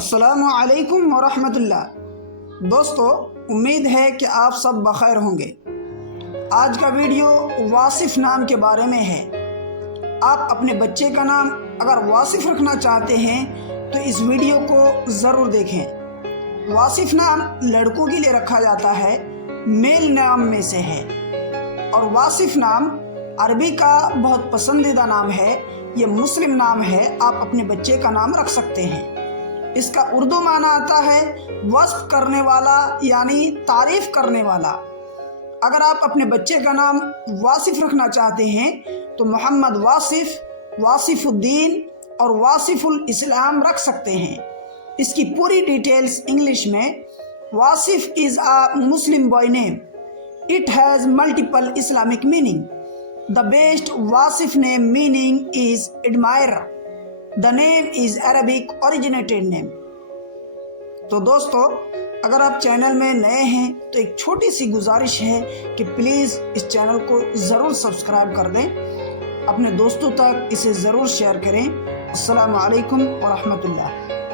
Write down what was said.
السلام علیکم ورحمۃ اللہ۔ دوستو، امید ہے کہ آپ سب بخیر ہوں گے۔ آج کا ویڈیو واصف نام کے بارے میں ہے۔ آپ اپنے بچے کا نام اگر واصف رکھنا چاہتے ہیں تو اس ویڈیو کو ضرور دیکھیں۔ واصف نام لڑکوں کے لیے رکھا جاتا ہے، میل نام میں سے ہے، اور واصف نام عربی کا بہت پسندیدہ نام ہے۔ یہ مسلم نام ہے، آپ اپنے بچے کا نام رکھ سکتے ہیں۔ اس کا اردو معنی آتا ہے وصف کرنے والا، یعنی تعریف کرنے والا۔ اگر آپ اپنے بچے کا نام واصف رکھنا چاہتے ہیں تو محمد واصف، واصف الدین اور واصف الاسلام رکھ سکتے ہیں۔ اس کی پوری ڈیٹیلز انگلش میں: Wasif is a Muslim boy name. It has multiple Islamic meaning. The best Wasif name meaning is admirer. The name is Arabic originated name. تو دوستو، اگر آپ چینل میں نئے ہیں تو ایک چھوٹی سی گزارش ہے کہ پلیز اس چینل کو ضرور سبسکرائب کر دیں، اپنے دوستوں تک اسے ضرور شیئر کریں۔ السلام علیکم ورحمۃ اللہ۔